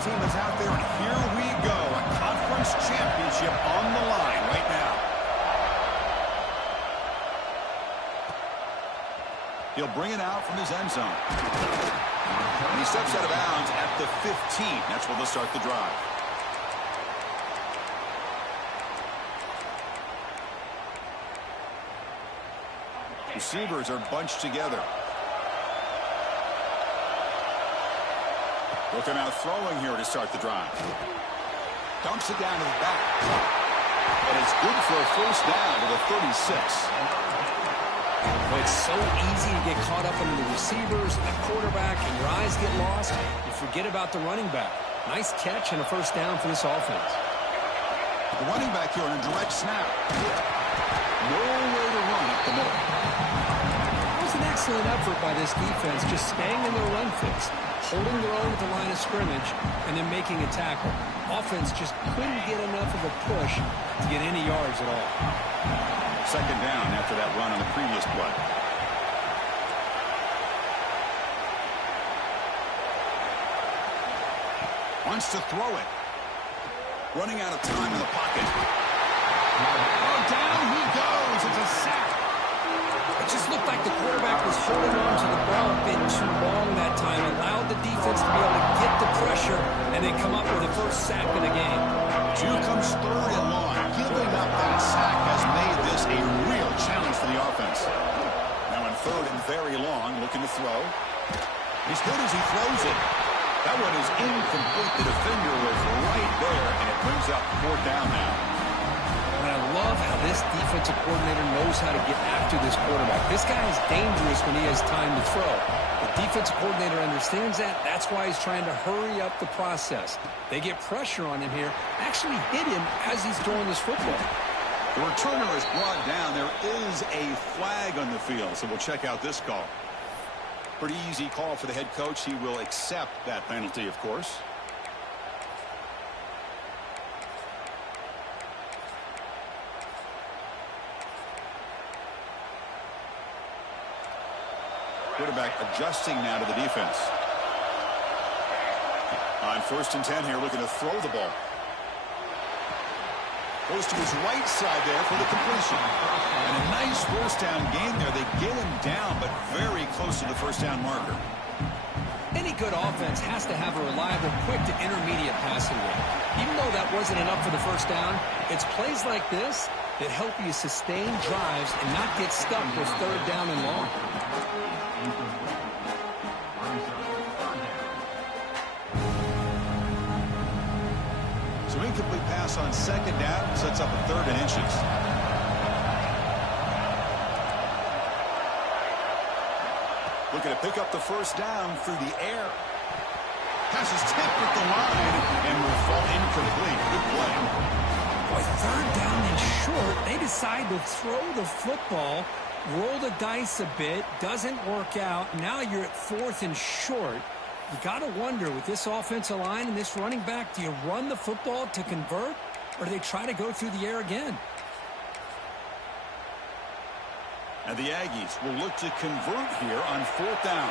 team is out there, and here we go. A conference championship on the line right now. He'll bring it out from his end zone. And he steps out of bounds at the 15. That's where they'll start the drive. Receivers are bunched together. Looking out throwing here to start the drive. Dumps it down to the back. And it's good for a first down to the 36. Well, it's so easy to get caught up into the receivers and the quarterback, and your eyes get lost. You forget about the running back. Nice catch and a first down for this offense. The running back here on a direct snap. No way to run up the middle. It was an excellent effort by this defense, just staying in their run fix, holding their own at the line of scrimmage, and then making a tackle. Offense just couldn't get enough of a push to get any yards at all. Second down after that run on the previous play. Wants to throw it. Running out of time in the pocket. Oh, down he goes. It's a sack. It just looked like the quarterback was holding on to the ball a bit too long that time, allowed the defense to be able to get the pressure, and then come up with the first sack of the game. Here comes third and long. Giving up that sack has made this a real challenge for the offense. Now in third and very long, looking to throw. He's good as he throws it. That one is incomplete. The defender was right there, and it brings up fourth down now. And I love how this defensive coordinator knows how to get after this quarterback. This guy is dangerous when he has time to throw. The defensive coordinator understands that. That's why he's trying to hurry up the process. They get pressure on him here, actually hit him as he's throwing this football. The returner is brought down. There is a flag on the field, so we'll check out this call. Pretty easy call for the head coach. He will accept that penalty, of course. Quarterback adjusting now to the defense. On 1st and 10 here, looking to throw the ball. Goes to his right side there for the completion. And a nice first down gain there. They get him down, but very close to the first down marker. Any good offense has to have a reliable, quick to intermediate passing game. Even though that wasn't enough for the first down, it's plays like this that help you sustain drives and not get stuck with third down and long. So incomplete pass on second down sets up a third and inches. Looking to pick up the first down through the air. Pass is tipped at the line and will fall incomplete. Good play. Boy, third down and short. They decide to throw the football, roll the dice a bit, doesn't work out. Now you're at 4th and short. You got to wonder, with this offensive line and this running back, do you run the football to convert, or do they try to go through the air again? And the Aggies will look to convert here on 4th down.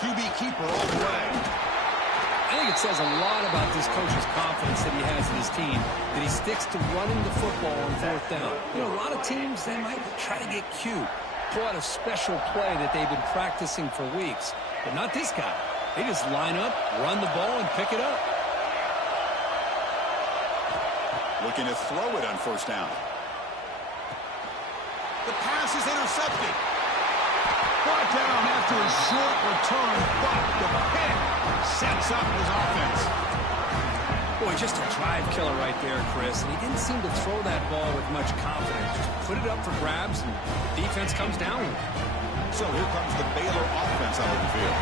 QB keeper all the way. I think it says a lot about this coach's confidence that he has in his team, that he sticks to running the football on 4th down. You know, a lot of teams, they might try to get cute, pull out a special play that they've been practicing for weeks. But not this guy. They just line up, run the ball, and pick it up. Looking to throw it on 1st down. The pass is intercepted. Brought down after a short return, but the pick sets up his offense. Boy, just a drive killer right there, Chris. And he didn't seem to throw that ball with much confidence. Just put it up for grabs, and defense comes down with it. So here comes the Baylor offense out of the field.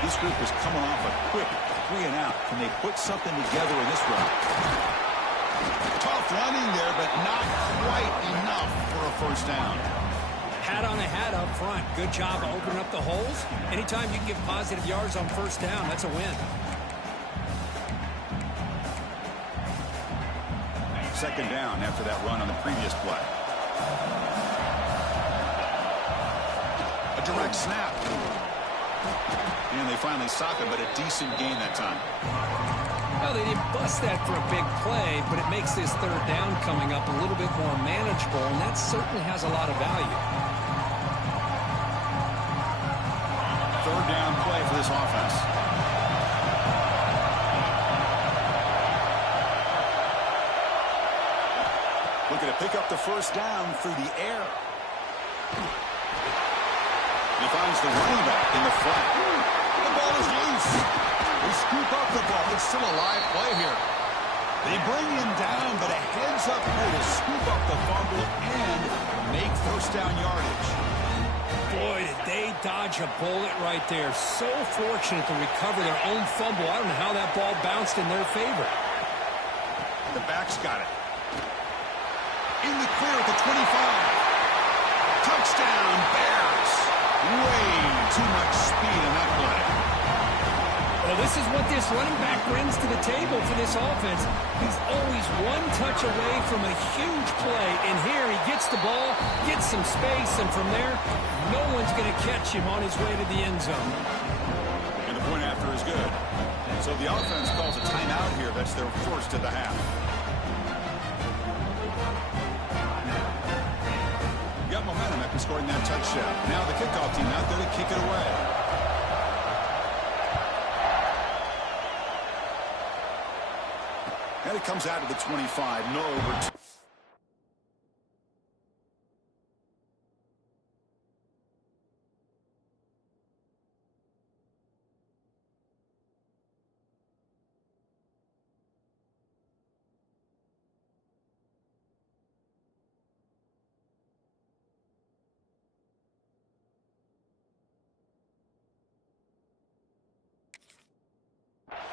This group is coming off a quick 3 and out. Can they put something together in this round? Tough running there, but not quite enough for a first down. Hat on a hat up front. Good job of opening up the holes. Anytime you can get positive yards on 1st down, that's a win. Second down after that run on the previous play. A direct snap. And they finally stop it, but a decent gain that time. Well, they didn't bust that for a big play, but it makes this third down coming up a little bit more manageable, and that certainly has a lot of value. Third down play for this offense. Looking to pick up the first down through the air. He finds the running back in the flat. The ball is loose. They scoop up the ball. It's still a live play here. They bring him down, but a heads-up play to scoop up the fumble and make first down yardage. Boy, did they dodge a bullet right there. So fortunate to recover their own fumble. I don't know how that ball bounced in their favor. The back's got it. In the clear at the 25. Touchdown, Bears. Way too much speed in that play. Well, this is what this running back brings to the table for this offense. He's always one touch away from a huge play. And here he gets the ball, gets some space, and from there, no one's going to catch him on his way to the end zone. And the point after is good. So the offense calls a timeout here. That's their first of the half. Got momentum after scoring that touchdown. Now the kickoff team out there to kick it away. And it comes out to the 25. No return.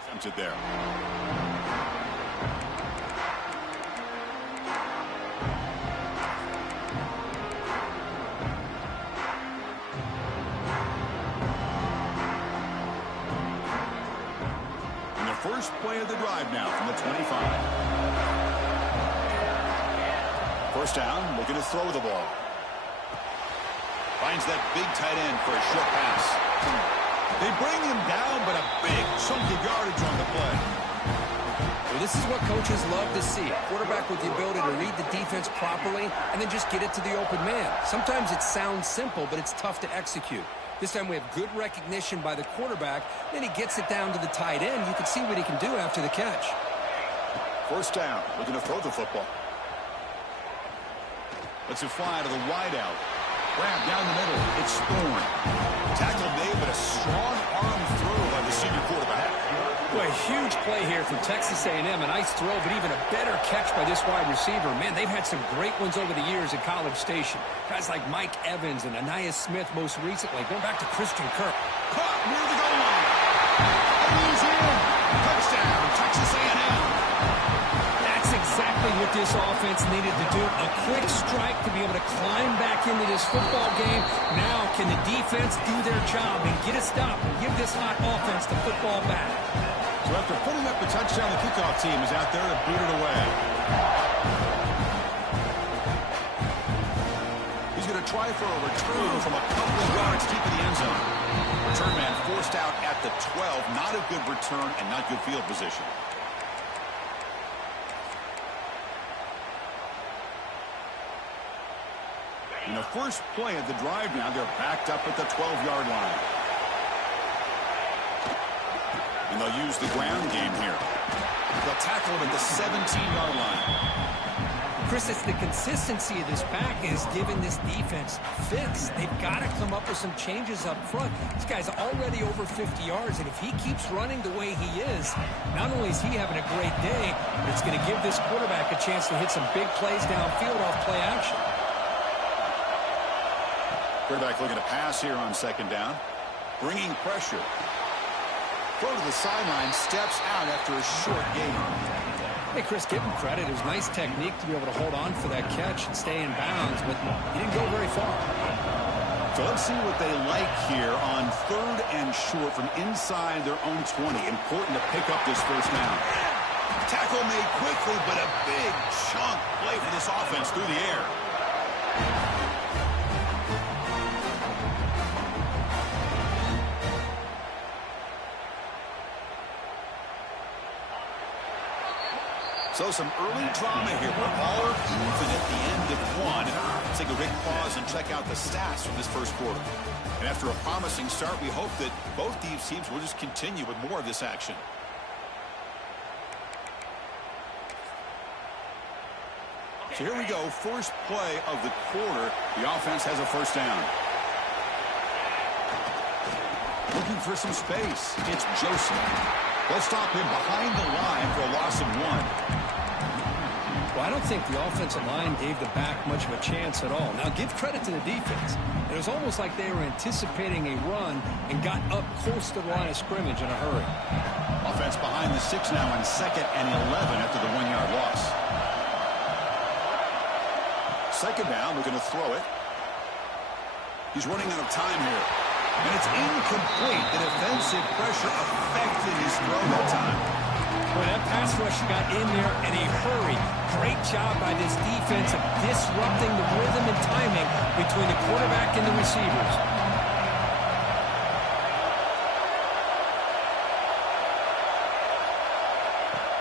Attempted there. And the first play of the drive now from the 25. First down, looking to throw the ball. Finds that big tight end for a short pass. They bring him down, but a big chunk of yardage on the play. Well, this is what coaches love to see. A quarterback with the ability to read the defense properly and then just get it to the open man. Sometimes it sounds simple, but it's tough to execute. This time we have good recognition by the quarterback. Then he gets it down to the tight end. You can see what he can do after the catch. First down, looking to throw the football. Lets it fly to the wideout. Grab down the middle. It's Thorne. Tackle made, but a strong arm throw by the senior quarterback. Boy, a huge play here from Texas A&M. A nice throw, but even a better catch by this wide receiver. Man, they've had some great ones over the years at College Station. Guys like Mike Evans and Anais Smith most recently. Going back to Christian Kirk. Caught near the goal line. And he's in. Touchdown, Texas A&M. That's exactly what this offense needed to do. A quick strike to be able to climb back into this football game. Now, can the defense do their job and get a stop and give this hot offense the football back? So after putting up the touchdown, the kickoff team is out there to boot it away. He's going to try for a return from a couple of yards deep in the end zone. Return man forced out at the 12. Not a good return and not good field position. In the first play of the drive now, they're backed up at the 12-yard line. And they'll use the ground game here. They'll tackle him at the 17-yard line. Chris, it's the consistency of this back is giving this defense fits. They've got to come up with some changes up front. This guy's already over 50 yards, and if he keeps running the way he is, not only is he having a great day, but it's going to give this quarterback a chance to hit some big plays downfield off play action. Quarterback looking to pass here on second down. Bringing pressure. Throw to the sideline, steps out after a short gain. Hey, Chris, give him credit. It was nice technique to be able to hold on for that catch and stay in bounds, but he didn't go very far. So let's see what they like here on third and short from inside their own 20. Important to pick up this first down. Tackle made quickly, but a big chunk play for this offense through the air. So some early drama here. We're all even at the end of one. Let's take a quick pause and check out the stats from this first quarter. And after a promising start, we hope that both these teams will just continue with more of this action. So here we go. First play of the quarter. The offense has a first down. Looking for some space. It's Joseph. They'll stop him behind the line for a loss of 1. Well, I don't think the offensive line gave the back much of a chance at all. Now, give credit to the defense. It was almost like they were anticipating a run and got up close to the line of scrimmage in a hurry. Offense behind the 6 now on 2nd and 11 after the 1-yard loss. Second down, we're going to throw it. He's running out of time here. And it's incomplete. The defensive pressure affected his throw that time. Boy, that pass rush got in there in a hurry. Great job by this defense of disrupting the rhythm and timing between the quarterback and the receivers.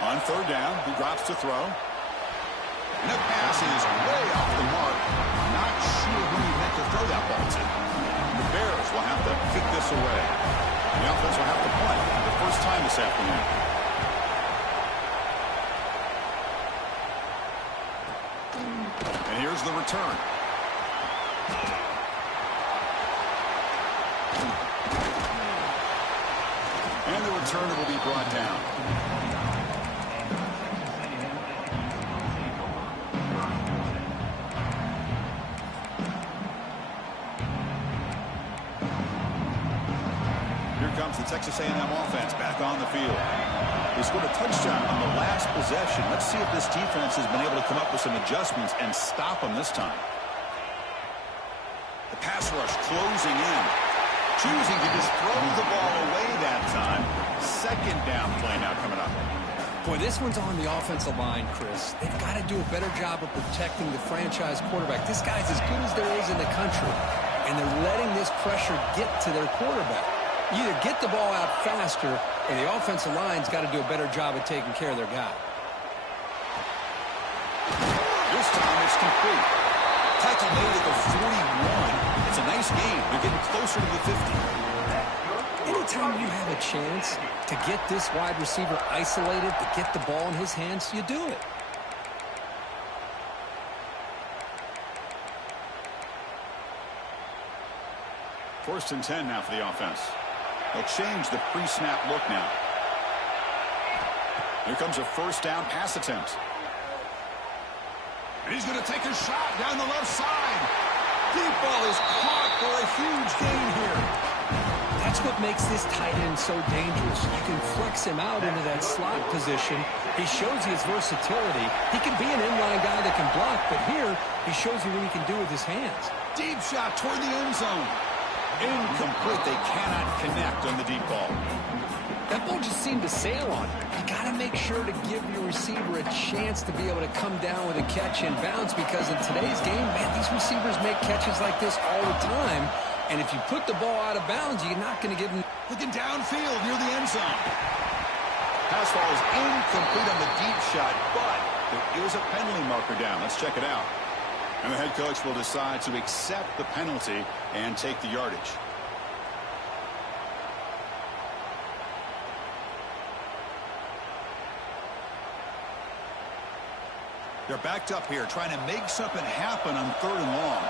On third down, he drops to throw. And that pass is way off the mark. Not sure who he meant to throw that ball to. The Bears will have to kick this away. The offense will have to punt for the first time this afternoon. And here's the return. And the returner will be brought down. Comes the Texas A&M offense back on the field. They scored a touchdown on the last possession. Let's see if this defense has been able to come up with some adjustments and stop them this time. The pass rush closing in. Choosing to just throw the ball away that time. Second down play now coming up. Boy, this one's on the offensive line, Chris. They've got to do a better job of protecting the franchise quarterback. This guy's as good as there is in the country, and they're letting this pressure get to their quarterback. Either get the ball out faster, or the offensive line's got to do a better job of taking care of their guy. This time it's complete. Tackle made at the 41. It's a nice game. They're getting closer to the 50. Anytime you have a chance to get this wide receiver isolated, to get the ball in his hands, you do it. First and 10 now for the offense. They'll change the pre-snap look now. Here comes a first down pass attempt. And he's going to take a shot down the left side. Deep ball is caught for a huge gain here. That's what makes this tight end so dangerous. You can flex him out into that slot position. He shows you his versatility. He can be an inline guy that can block, but here he shows you what he can do with his hands. Deep shot toward the end zone. Incomplete. They cannot connect on the deep ball. That ball just seemed to sail on him. You got to make sure to give your receiver a chance to be able to come down with a catch and bounce, because in today's game, man, these receivers make catches like this all the time. And if you put the ball out of bounds, you're not going to give them. Looking downfield near the end zone. Pass ball is incomplete on the deep shot, but there is a penalty marker down. Let's check it out. And the head coach will decide to accept the penalty and take the yardage. They're backed up here, trying to make something happen on third and long.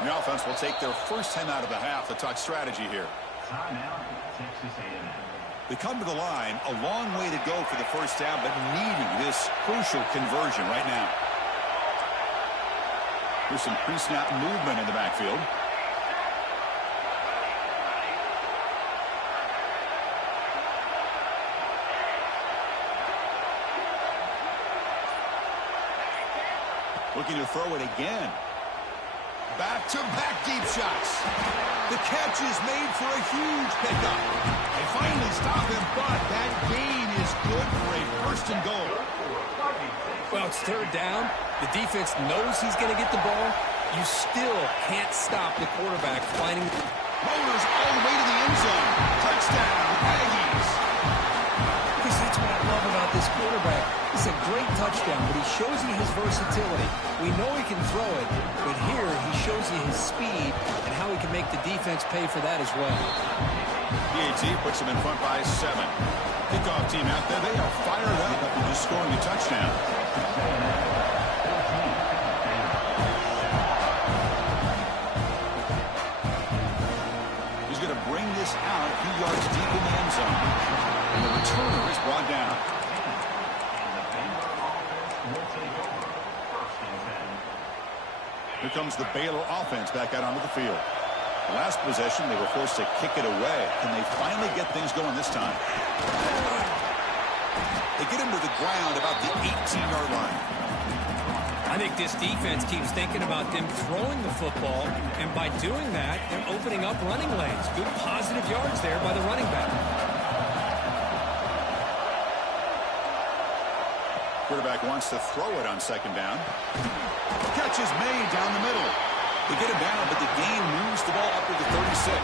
And the offense will take their first time out of the half to talk strategy here. Texas A&M. They come to the line, a long way to go for the first down, but needing this crucial conversion right now. There's some pre-snap movement in the backfield. Looking to throw it again. Back-to-back deep shots. The catch is made for a huge pickup. They finally stop him, but that gain is good for a first and goal. Well, it's third down. The defense knows he's going to get the ball. You still can't stop the quarterback finding. Motors all the way to the end zone. Touchdown, Aggies. Because that's what I love about this quarterback. It's a great touchdown, but he shows you his versatility. We know he can throw it, but here he shows you his speed and how he can make the defense pay for that as well. PAT puts him in front by 7. Kickoff team out there, they are fired up after just scoring a touchdown. He's going to bring this out a few yards deep in the end zone. And the returner is brought down. Here comes the Baylor offense back out onto the field. The last possession, they were forced to kick it away. Can they finally get things going this time? They get him to the ground about the 18-yard line. I think this defense keeps thinking about them throwing the football, and by doing that, they're opening up running lanes. Good positive yards there by the running back. Quarterback wants to throw it on second down. Catch is made down the middle. They get him down, but the gain moves the ball up to the 36.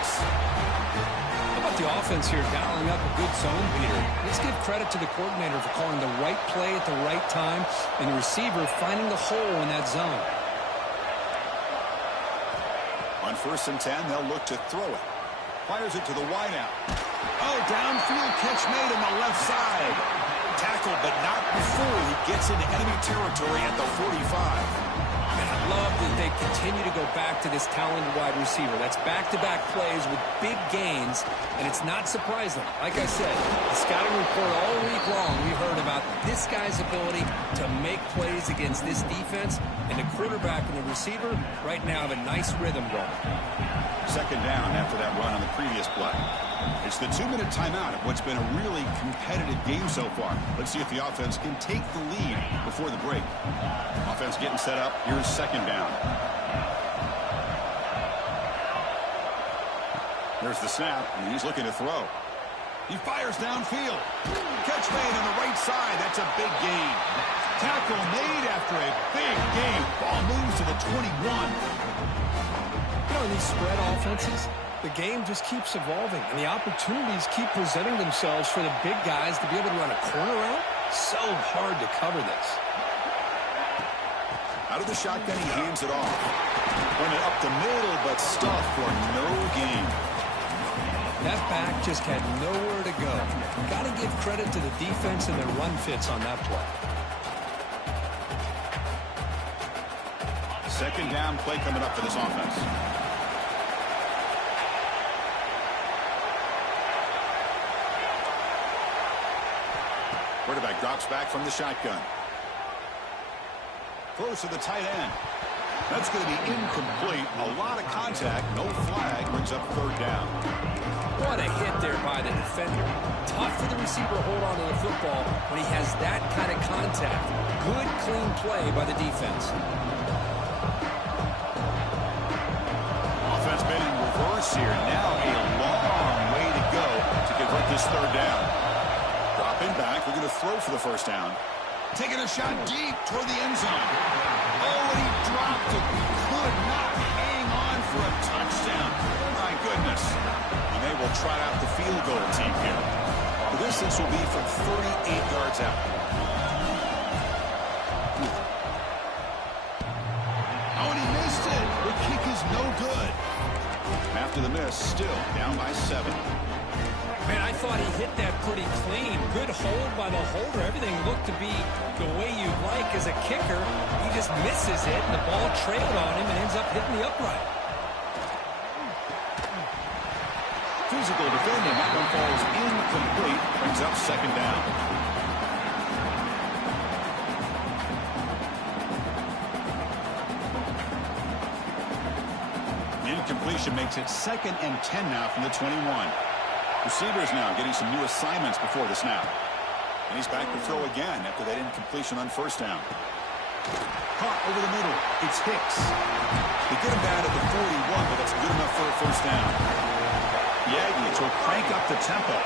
How about the offense here dialing up a good zone, Peter? Let's give credit to the coordinator for calling the right play at the right time and the receiver finding the hole in that zone. On 1st and 10, they'll look to throw it. Fires it to the wideout. Oh, downfield catch made on the left side. Tackled, but not before he gets into enemy territory at the 45. And I love that they continue to go back to this talented wide receiver. That's back-to-back plays with big gains, and it's not surprising. Like I said, the scouting report all week long, we heard about this guy's ability to make plays against this defense, and the quarterback and the receiver right now have a nice rhythm going. Second down after that run on the previous play. It's the 2-minute timeout of what's been a really competitive game so far. Let's see if the offense can take the lead before the break. Offense getting set up. Here's second down. There's the snap, and he's looking to throw. He fires downfield. Catch made on the right side. That's a big gain. Tackle made after a big gain. Ball moves to the 21. You know, in these spread offenses, the game just keeps evolving, and the opportunities keep presenting themselves for the big guys to be able to run a corner out. So hard to cover this. Out of the shotgun, he hands it off. Run it up the middle, but stuffed for no gain. That back just had nowhere to go. Got to give credit to the defense and their run fits on that play. Second down play coming up for this offense. Quarterback drops back from the shotgun. Throws to the tight end. That's going to be incomplete. A lot of contact. No flag. Brings up third down. What a hit there by the defender. Tough for the receiver to hold on to the football when he has that kind of contact. Good, clean play by the defense. Offense been in reverse here. Now a long way to go to convert this third down. Dropping back. We're going to throw for the first down. Taking a shot deep toward the end zone. Oh, and he dropped it. Could not hang on for a touchdown. My goodness. And they will try out the field goal team here. The distance will be from 38 yards out. Oh, and he missed it. The kick is no good. After the miss, still down by 7. Man, I thought he hit that pretty clean. Good hold by the holder. Everything looked to be the way you'd like as a kicker. He just misses it, and the ball trailed on him and ends up hitting the upright. Physical defending. That one falls incomplete. Brings up second down. Incompletion makes it 2nd and 10 now from the 21. Receivers now getting some new assignments before the snap. And he's back to throw again after that incompletion on first down. Caught over the middle. It's Hicks. They get him down at the 41, but that's good enough for a first down. The Aggies will crank up the tempo.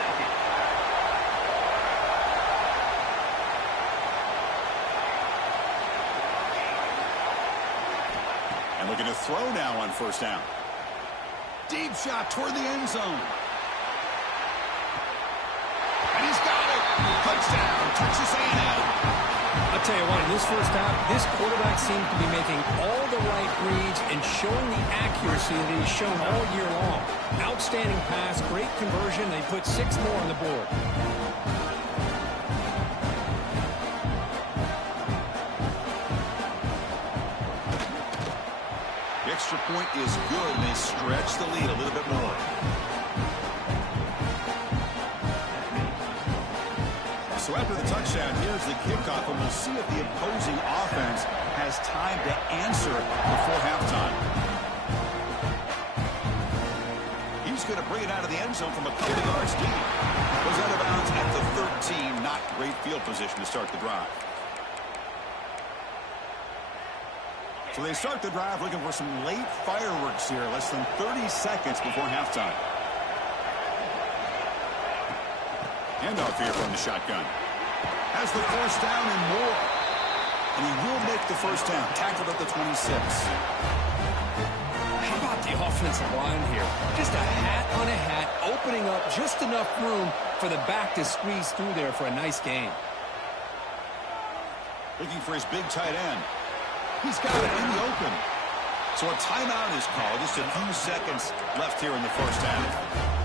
And looking to throw now on first down. Deep shot toward the end zone. And he's got it. Touchdown, Texas A&M. I'll tell you what, in this first half, this quarterback seems to be making all the right reads and showing the accuracy that he's shown all year long. Outstanding pass, great conversion. They put 6 more on the board. The extra point is good, and they stretch the lead a little bit more. So after the touchdown, here's the kickoff, and we'll see if the opposing offense has time to answer before halftime. He's going to bring it out of the end zone from a couple yards deep. Goes out of bounds at the 13. Not great field position to start the drive. So they start the drive looking for some late fireworks here. Less than 30 seconds before halftime. Handoff here from the shotgun. Has the first down and more. And he will make the first down. Tackled at the 26. How about the offensive line here? Just a hat on a hat, opening up just enough room for the back to squeeze through there for a nice gain. Looking for his big tight end. He's got it in the open. So a timeout is called. Just a few seconds left here in the first half.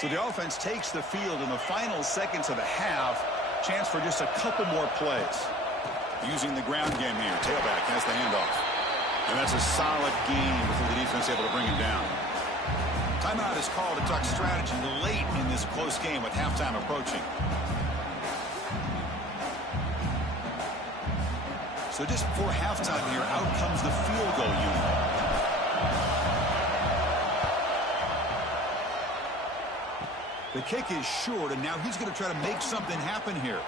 So the offense takes the field in the final seconds of the half. Chance for just a couple more plays. Using the ground game here. Tailback has the handoff. And that's a solid game before the defense able to bring him down. Timeout is called to talk strategy late in this close game with halftime approaching. So just before halftime here, out comes the field goal unit. The kick is short, and now he's going to try to make something happen here.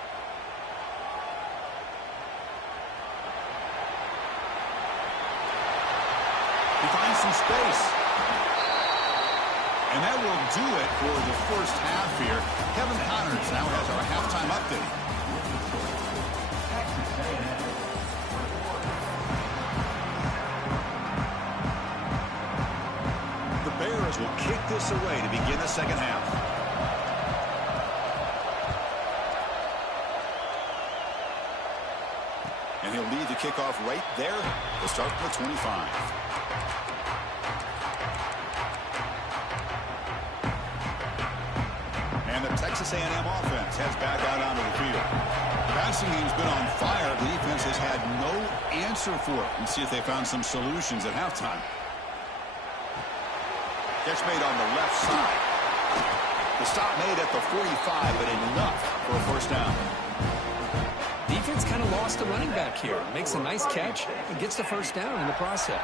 He finds some space. And that will do it for the first half here. Kevin Connors now has our halftime update. The Bears will kick this away to begin the second half. And he'll lead the kickoff right there. We'll start from the 25. And the Texas A&M offense heads back out onto the field. Passing game's been on fire. The defense has had no answer for it. Let's see if they found some solutions at halftime. Catch made on the left side. The stop made at the 45, but enough for a first down. Defense kind of lost the running back here. Makes a nice catch and gets the first down in the process.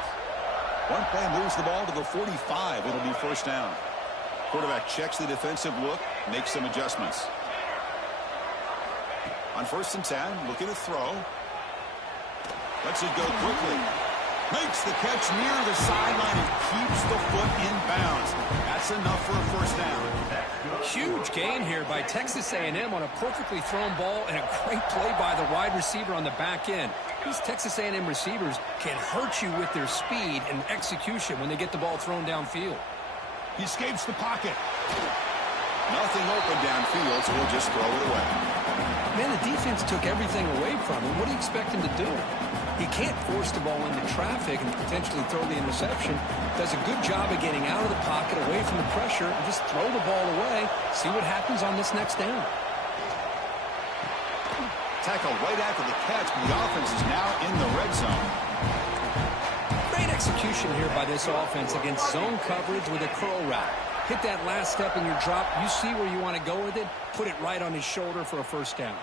One play moves the ball to the 45. It'll be first down. Quarterback checks the defensive look, makes some adjustments. On 1st and 10, looking to throw. Lets it go quickly. Makes the catch near the sideline and keeps the foot in bounds. That's enough for a first down. Huge gain here by Texas A&M on a perfectly thrown ball and a great play by the wide receiver on the back end. These Texas A&M receivers can hurt you with their speed and execution when they get the ball thrown downfield. He escapes the pocket. Nothing open downfield, so he'll just throw it away. Man, the defense took everything away from him. What do you expect him to do? He can't force the ball into traffic and potentially throw the interception. Does a good job of getting out of the pocket, away from the pressure, and just throw the ball away. See what happens on this next down. Tackle right after the catch, but the offense is now in the red zone. Great execution here by this offense against zone coverage with a curl route. Hit that last step in your drop. You see where you want to go with it. Put it right on his shoulder for a first down.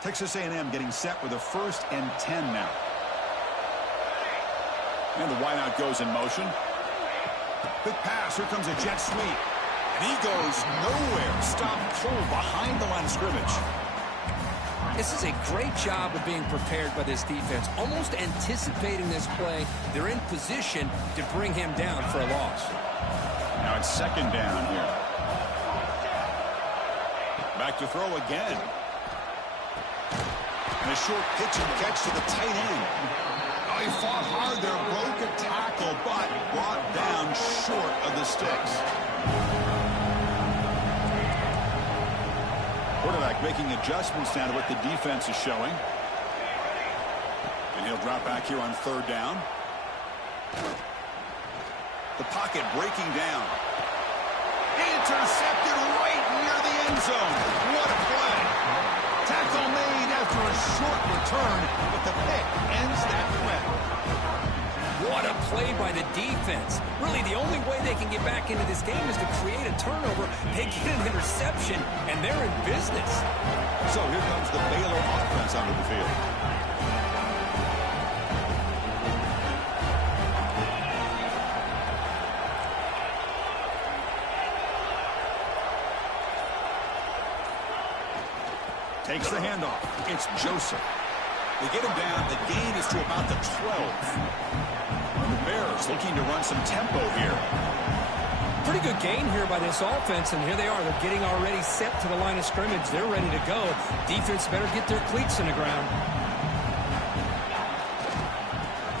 Texas A&M getting set with a 1st and 10 now. And the wideout goes in motion. Quick pass. Here comes a jet sweep. And he goes nowhere. Stopped cold behind the line of scrimmage. This is a great job of being prepared by this defense, almost anticipating this play. They're in position to bring him down for a loss. Now it's second down here. Back to throw again. And a short pitch and catch to the tight end. Oh, he fought hard there, broke a tackle, but brought down short of the sticks. Quarterback making adjustments now to what the defense is showing. And he'll drop back here on third down. The pocket breaking down. Intercepted right near the end zone. What a play. Tackle made after a short return, but the pick ends that threat. What a play by the defense. Really, the only way they can get back into this game is to create a turnover. They get an interception, and they're in business. So here comes the Baylor offense onto the field. Takes the handoff. It's Joseph. They get him down. The gain is to about the 12. The Bears looking to run some tempo here. Pretty good gain here by this offense, and here they are. They're getting already set to the line of scrimmage. They're ready to go. Defense better get their cleats in the ground.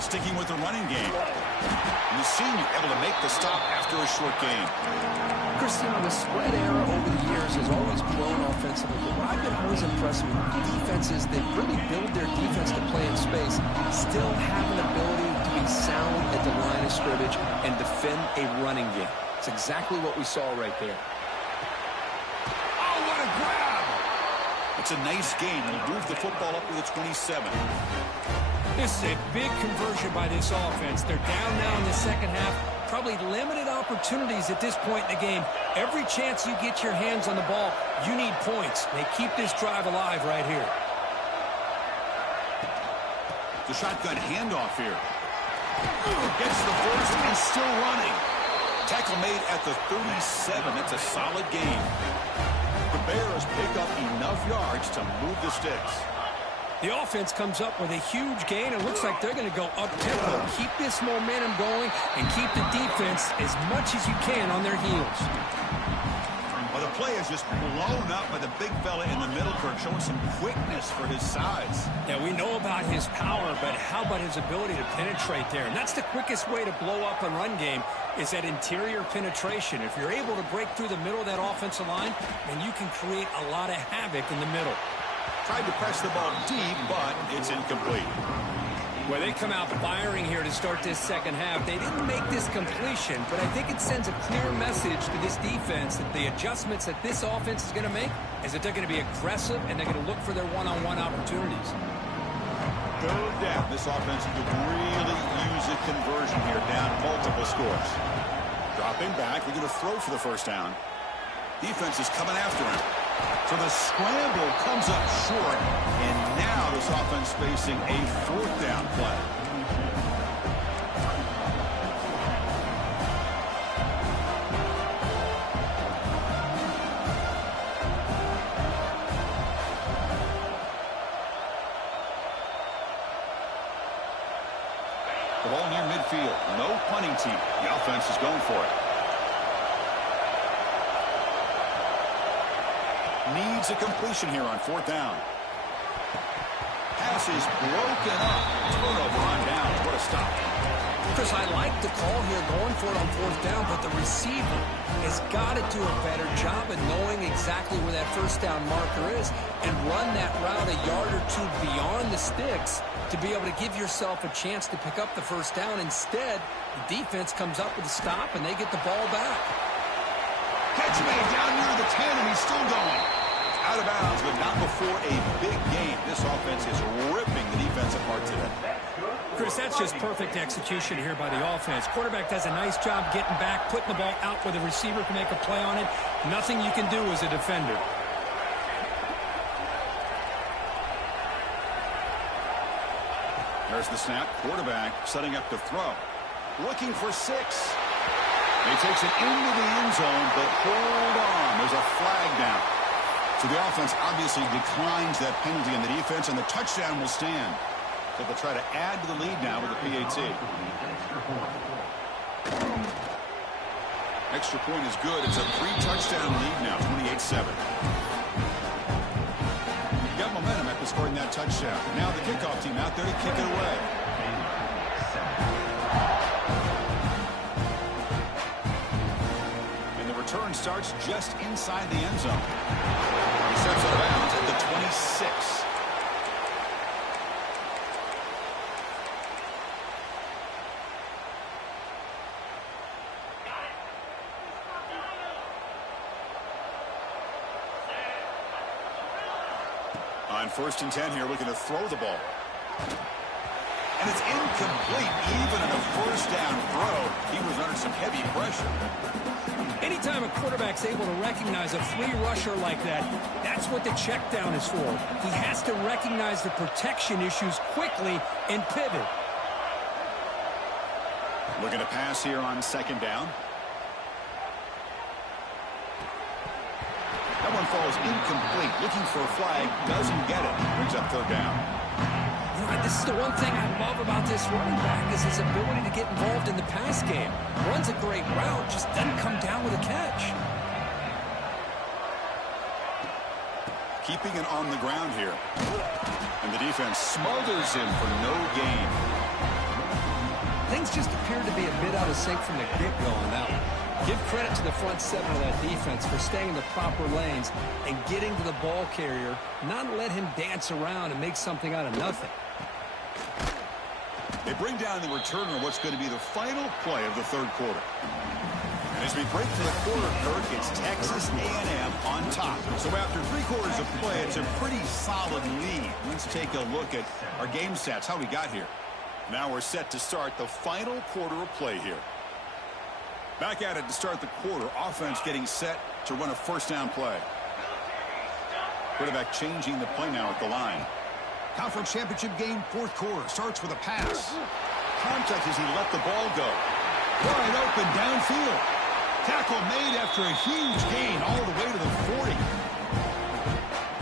Sticking with the running game. And the senior able to make the stop after a short gain. Chris, you know, the spread era over the years has always grown offensively, but what I've been always impressed with defenses that really build their defense to play in space still have an ability to be sound at the line of scrimmage and defend a running game. It's exactly what we saw right there. Oh, what a grab! It's a nice gain. He'll move the football up to the 27. This is a big conversion by this offense. They're down now in the second half. Probably limited opportunities at this point in the game. Every chance you get your hands on the ball, you need points. They keep this drive alive right here. The shotgun handoff here. Gets the first and still running. Tackle made at the 37. That's a solid gain. The Bears pick up enough yards to move the sticks. The offense comes up with a huge gain. It looks like they're going to go up-tempo. Keep this momentum going and keep the defense as much as you can on their heels. Well, the play is just blown up by the big fella in the middle, Kirk, showing some quickness for his size. Yeah, we know about his power, but how about his ability to penetrate there? And that's the quickest way to blow up a run game is that interior penetration. If you're able to break through the middle of that offensive line, then you can create a lot of havoc in the middle. Tried to press the ball deep, but it's incomplete. Well, they come out firing here to start this second half. They didn't make this completion, but I think it sends a clear message to this defense that the adjustments that this offense is going to make is that they're going to be aggressive and they're going to look for their one-on-one opportunities. Third down. This offense could really use a conversion here, down multiple scores. Dropping back, looking to throw for the first down. Defense is coming after him. So the scramble comes up short, and now this offense facing a fourth down play. The ball near midfield. No punting team. The offense is going for it. Needs a completion here on fourth down. Pass is broken up. Turnover on down. What a stop. Chris, I like the call here going for it on fourth down, but the receiver has got to do a better job of knowing exactly where that first down marker is and run that route a yard or two beyond the sticks to be able to give yourself a chance to pick up the first down. Instead, the defense comes up with a stop, and they get the ball back. Catch made down near the 10, and he's still going. Out of bounds, but not before a big game. This offense is ripping the defense apart today. Chris, that's just perfect execution here by the offense. Quarterback does a nice job getting back, putting the ball out where the receiver can make a play on it. Nothing you can do as a defender. There's the snap. Quarterback setting up to throw. Looking for 6. He takes it into the end zone, but hold on. There's a flag down. So the offense obviously declines that penalty in the defense, and the touchdown will stand. So they'll try to add to the lead now with the PAT. Extra point is good. It's a 3-touchdown lead now, 28-7. Got momentum after scoring that touchdown. Now the kickoff team out there to kick it away. And the return starts just inside the end zone. He steps out of bounds at the 26. On 1st and 10 here, looking to throw the ball. And it's incomplete. Even in a first down throw, he was under some heavy pressure. Anytime a quarterback's able to recognize a free rusher like that, that's what the check down is for. He has to recognize the protection issues quickly and pivot. Looking to pass here on 2nd down. That one falls incomplete. Looking for a flag. Doesn't get it. Brings up 3rd down. You know, this is the one thing I love about this running back is his ability to get involved in the pass game. Runs a great route, just doesn't come down with a catch. Keeping it on the ground here. And the defense smothers him for no gain. Things just appear to be a bit out of sync from the get-go on that one. Give credit to the front 7 of that defense for staying in the proper lanes and getting to the ball carrier, not let him dance around and make something out of nothing. They bring down the return on what's going to be the final play of the 3rd quarter. And as we break to the quarter, Kirk, it's Texas A&M on top. So after 3 quarters of play, it's a pretty solid lead. Let's take a look at our game stats, how we got here. Now we're set to start the final quarter of play here. Back at it to start the quarter. Offense getting set to run a 1st down play. Quarterback changing the play now at the line. Conference championship game, 4th quarter. Starts with a pass. Contact as he let the ball go. Wide open downfield. Tackle made after a huge gain all the way to the 40.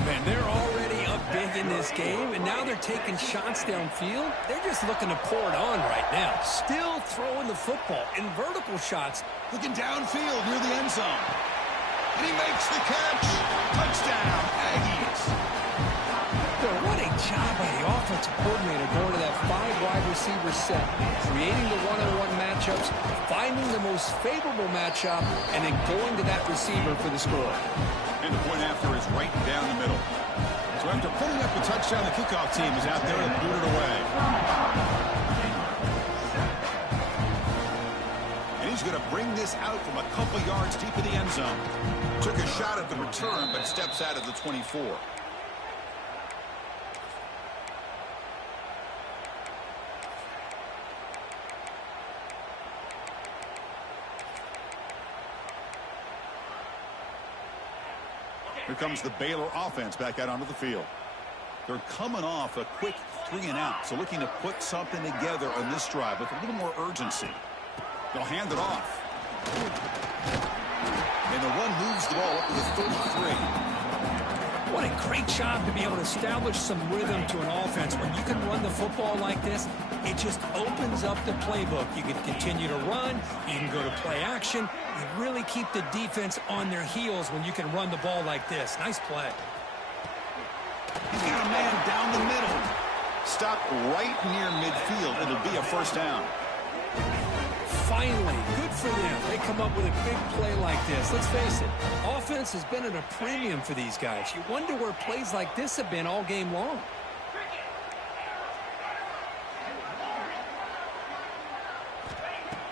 Man, they're already up big in this game, and now they're taking shots downfield. They're just looking to pour it on right now. Still throwing the football in vertical shots. Looking downfield near the end zone. And he makes the catch. Touchdown, Aggies. Well, what a job by the offensive coordinator going to that 5-wide receiver set, creating the one-on-one matchups, finding the most favorable matchup, and then going to that receiver for the score. And the point after is right down the middle. So after putting up the touchdown, the kickoff team is out there to boot it away. And he's going to bring this out from a couple yards deep in the end zone. Took a shot at the return, but steps out of the 24. Here comes the Baylor offense back out onto the field. They're coming off a quick 3-and-out, so looking to put something together on this drive with a little more urgency. They'll hand it off. And the run moves the ball up to the 33. What a great job to be able to establish some rhythm to an offense. When you can run the football like this, it just opens up the playbook. You can continue to run. You can go to play action. You really keep the defense on their heels when you can run the ball like this. Nice play. He's got a man down the middle. Stop right near midfield. It'll be a 1st down. Finally, good for them. They come up with a big play like this. Let's face it, offense has been at a premium for these guys. You wonder where plays like this have been all game long.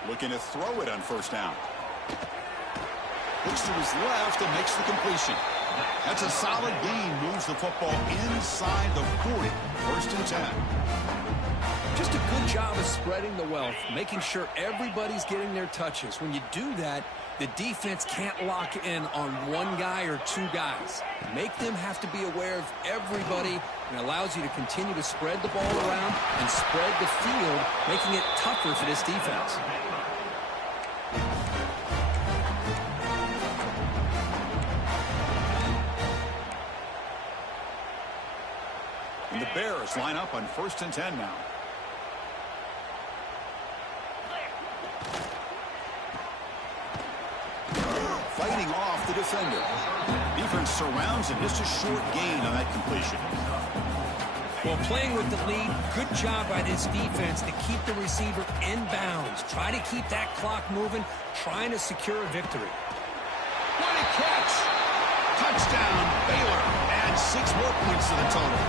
Looking to throw it on 1st down. Looks to his left and makes the completion. That's a solid gain. Moves the football inside the 40. 1st and 10. Just a good job of spreading the wealth, making sure everybody's getting their touches. When you do that, the defense can't lock in on one guy or 2 guys. Make them have to be aware of everybody, and allows you to continue to spread the ball around and spread the field, making it tougher for this defense. Bears line up on 1st and 10 now. Fighting off the defender. Defense surrounds him. Just a short gain on that completion. Well, playing with the lead, good job by this defense to keep the receiver in bounds. Try to keep that clock moving, trying to secure a victory. What a catch! Touchdown, Baylor. Adds 6 more points to the total.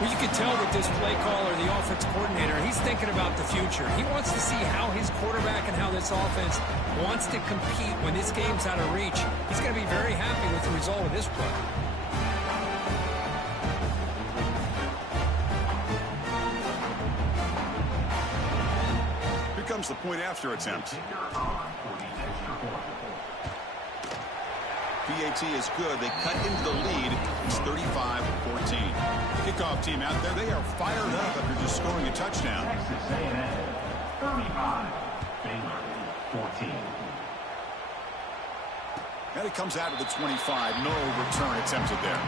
Well, you can tell with this play caller, the offense coordinator, he's thinking about the future. He wants to see how his quarterback and how this offense wants to compete when this game's out of reach. He's going to be very happy with the result of this play. Here comes the point after attempt. PAT is good. They cut into the lead. It's 35-14. Kickoff team out there. They are fired up after just scoring a touchdown. Texas A&M 35, Baylor 14. And it comes out of the 25. No return attempted there.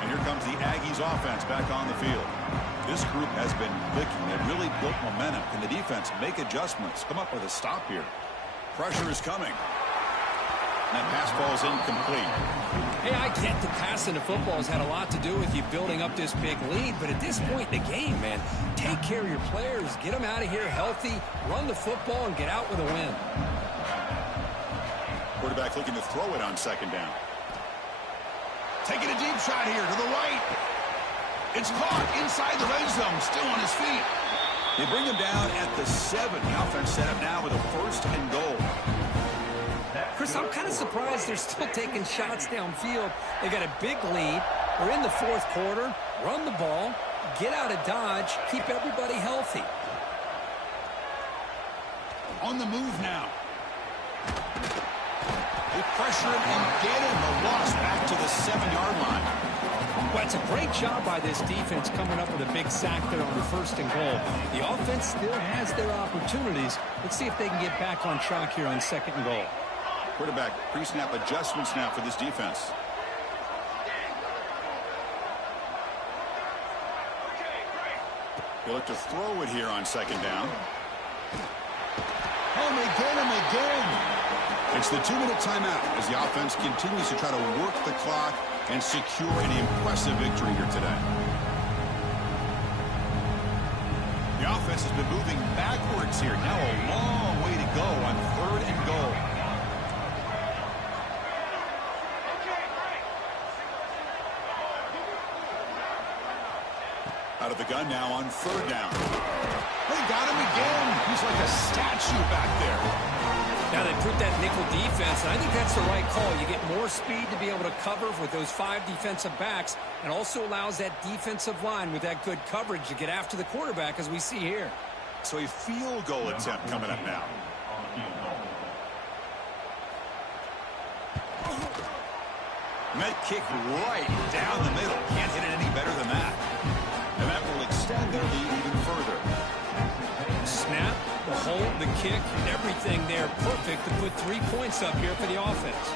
And here comes the Aggies offense back on the field. This group has been clicking. They've really built momentum. Can the defense make adjustments? Come up with a stop here. Pressure is coming. And that pass falls incomplete. Hey, I get the passing the football has had a lot to do with you building up this big lead, but at this point in the game, man, take care of your players. Get them out of here healthy, run the football, and get out with a win. Quarterback looking to throw it on 2nd down. Taking a deep shot here to the right. It's caught inside the red zone, still on his feet. They bring him down at the 7. The offense set up now with a 1st and goal. Chris, I'm kind of surprised they're still taking shots downfield. They got a big lead. We're in the 4th quarter. Run the ball, get out of Dodge, keep everybody healthy. On the move now. They pressure him and get him. A loss back to the 7-yard line. Well, it's a great job by this defense coming up with a big sack there on the 1st and goal. The offense still has their opportunities. Let's see if they can get back on track here on 2nd and goal. Quarterback pre-snap adjustments now for this defense. He'll look to throw it here on 2nd down. And they get him again. It's the 2-minute timeout as the offense continues to try to work the clock and secure an impressive victory here today. The offense has been moving backwards here. Now a long way to go on 3rd and goal. Out of the gun now on 3rd down. They got him again. He's like a statue back there. Now they put that nickel defense, and I think that's the right call. You get more speed to be able to cover with those 5 defensive backs, and also allows that defensive line with that good coverage to get after the quarterback, as we see here. So a field goal attempt coming up now. Met kick right down the middle. Can't hit it any better than that. And that will extend their lead even further. Snap, the hold, the kick, everything there perfect to put 3 points up here for the offense.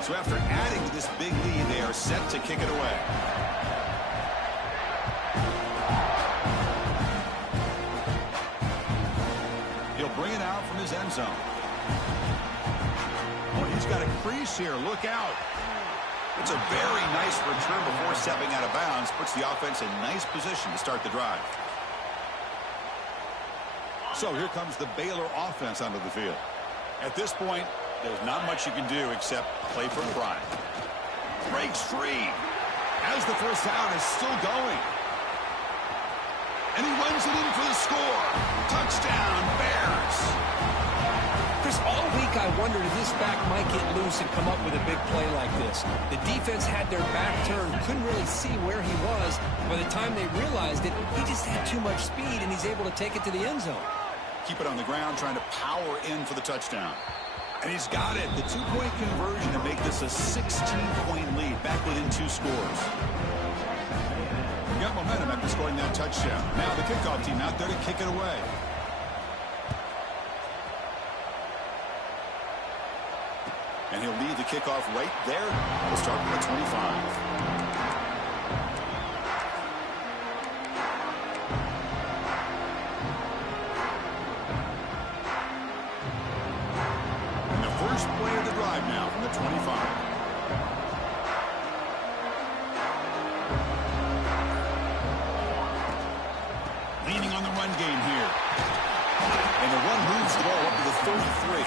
So after adding to this big lead, they are set to kick it away. He'll bring it out from his end zone. Oh, he's got a crease here. Look out. It's a very nice return before stepping out of bounds. Puts the offense in nice position to start the drive. So here comes the Baylor offense onto the field. At this point, there's not much you can do except play for pride. Breaks free as the 1st down is still going. And he runs it in for the score. Touchdown, Bears. Chris, all week I wondered if this back might get loose and come up with a big play like this. The defense had their back turned, couldn't really see where he was. By the time they realized it, he just had too much speed, and he's able to take it to the end zone. Keep it on the ground, trying to power in for the touchdown. And he's got it. The 2-point conversion to make this a 16-point lead, back within 2 scores. Got momentum after scoring that touchdown. Now the kickoff team out there to kick it away. And he'll leave the kickoff right there. We'll start with the 25. First play of the drive now from the 25. Leaning on the run game here. And the run moves the ball up to the 33.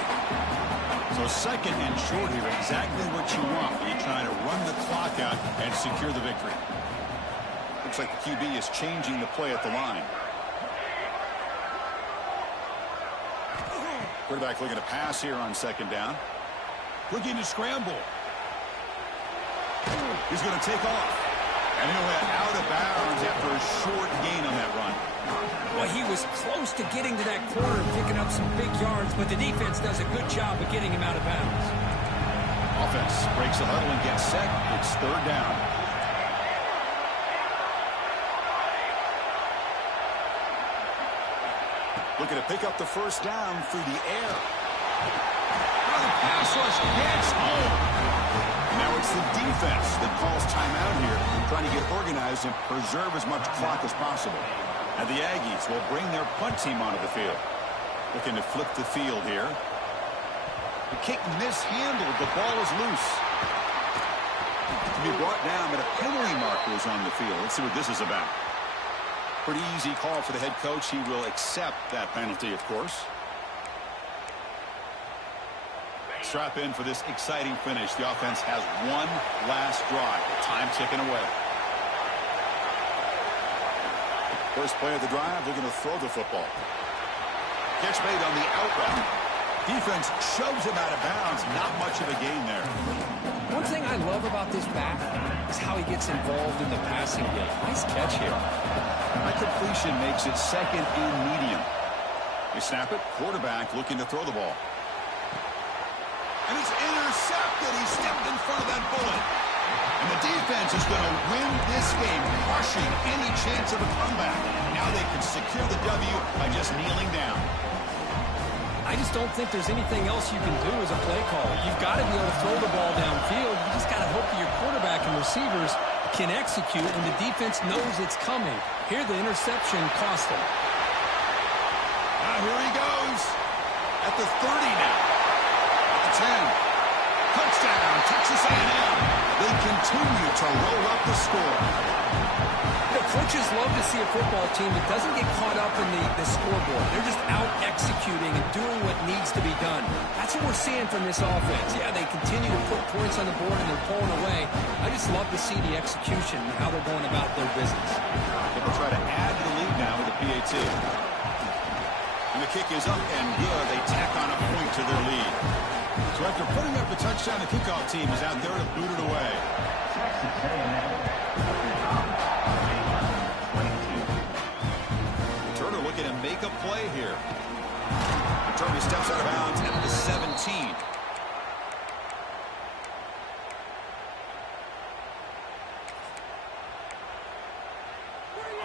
So second and short here, exactly what you want when you're trying to run the clock out and secure the victory. Looks like the QB is changing the play at the line. Quarterback looking to pass here on second down. Looking to scramble. He's going to take off. And he'll head out of bounds after a short gain on that run. Well, he was close to getting to that corner and picking up some big yards, but the defense does a good job of getting him out of bounds. Offense breaks the huddle and gets set. It's third down. Looking to pick up the first down through the air. Oh, the pass rush gets home. Now it's the defense that calls timeout here, trying to get organized and preserve as much clock as possible. And the Aggies will bring their punt team onto the field. Looking to flip the field here. The kick mishandled. The ball is loose. To be brought down, but a penalty marker is on the field. Let's see what this is about. Pretty easy call for the head coach. He will accept that penalty, of course. Strap in for this exciting finish. The offense has one last drive. Time ticking away. First play of the drive, they're going to throw the football. Catch made on the out route. Defense shoves him out of bounds. Not much of a gain there. One thing I love about this back is how he gets involved in the passing game. Nice catch here. That completion makes it second and medium. They snap it. Quarterback looking to throw the ball. And it's intercepted. He stepped in front of that bullet. And the defense is going to win this game, crushing any chance of a comeback. Now they can secure the W by just kneeling down. I just don't think there's anything else you can do as a play caller. You've got to be able to throw the ball downfield. You just got to hope that your quarterback and receivers can execute, and the defense knows it's coming. Here, the interception cost them. Now here he goes. At the 30 now. At the 10. Touchdown, Texas A&M. They continue to roll up the score. The coaches love to see a football team that doesn't get caught up in the scoreboard. They're just out executing and doing what needs to be done. That's what we're seeing from this offense. Yeah, they continue to put points on the board and they're pulling away. I just love to see the execution and how they're going about their business. They'll try to add to the lead now with the PAT. And the kick is up and good. They tack on a point to their lead. So after putting up the touchdown, the kickoff team is out there to boot it away. Texas A&M. Turner looking to make a play here. Turner steps out of bounds at the 17.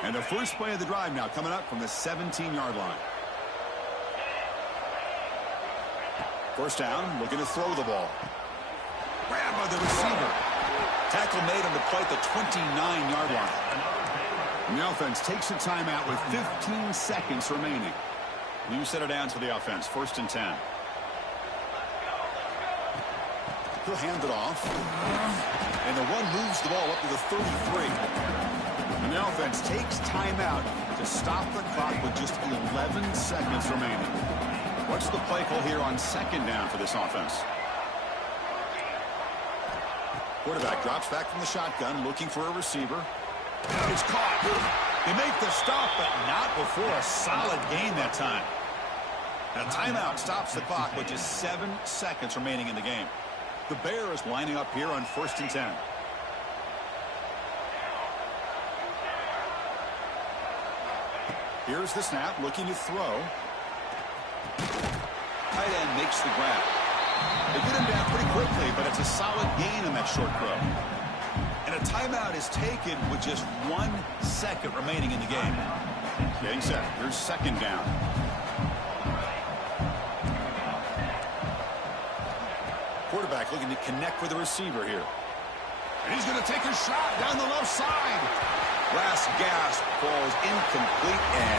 And the first play of the drive now coming up from the 17-yard line. First down, looking to throw the ball. Grab by the receiver. Tackle made on the play at the 29-yard line. And the offense takes a timeout with 15 seconds remaining. New set of downs for the offense. First and 10. He'll hand it off. And the one moves the ball up to the 33. And the offense takes timeout to stop the clock with just 11 seconds remaining. What's the play call here on second down for this offense? Quarterback drops back from the shotgun, looking for a receiver. It's caught. They make the stop, but not before a solid gain that time. And a timeout stops the clock with just 7 seconds remaining in the game. The Bears lining up here on first and 10. Here's the snap, looking to throw. Tight end makes the grab. They get him down pretty quickly, but it's a solid gain on that short throw. And a timeout is taken with just 1 second remaining in the game. Getting set. Here's second down. quarterback looking to connect with the receiver here. And he's going to take a shot down the left side. Last gasp falls incomplete and